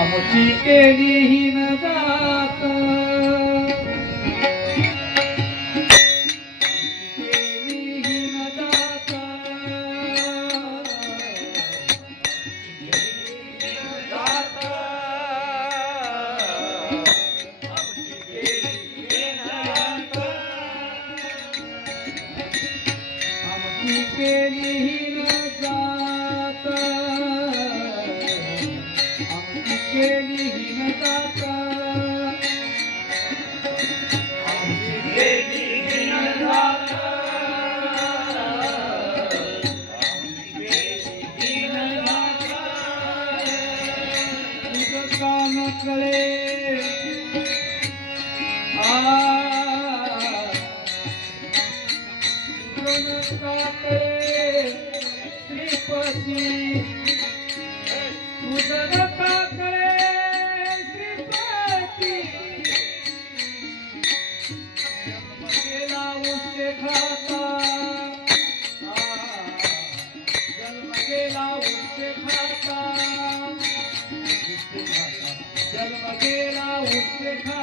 आमची केली ही न जात आमची केली आ काकडे श्रीपती उदर काकडे श्रीपती गेला उसे खाता जन्म गेला उसे खाता जन्म गेला उसे खाता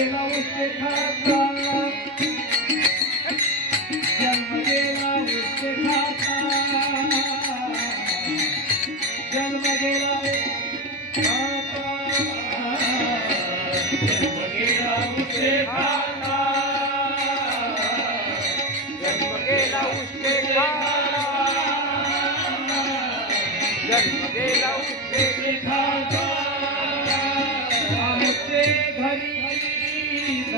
गेला उसके खाता जन्म गेला खाता जन्म गेला खाता जन्म गेला खाता जन्म गेला खाता जन्म गेला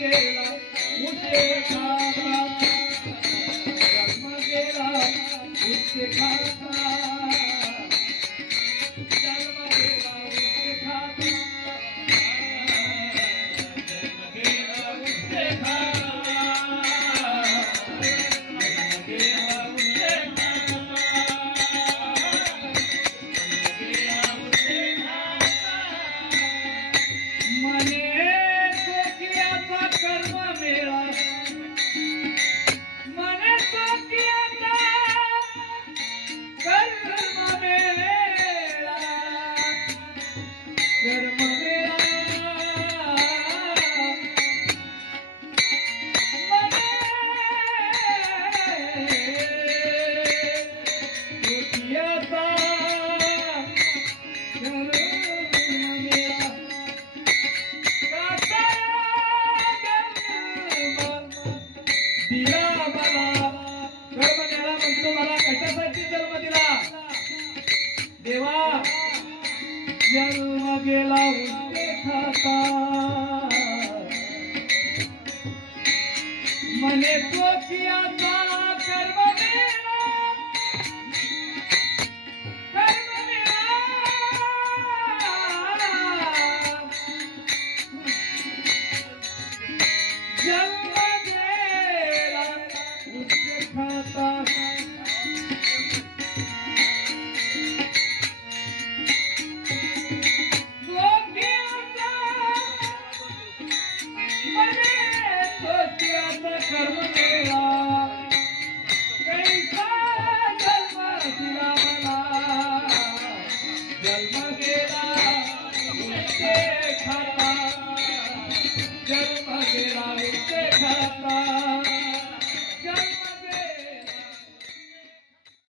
गेला उसे खाता जन्म गेला उसे दिला मला जन्म दिला म्हणतो मला कशासाठी जन्म दिला? देवा जन्म गेला उलटे खाता. मने तो कियाचा कर्म कर्म मेरा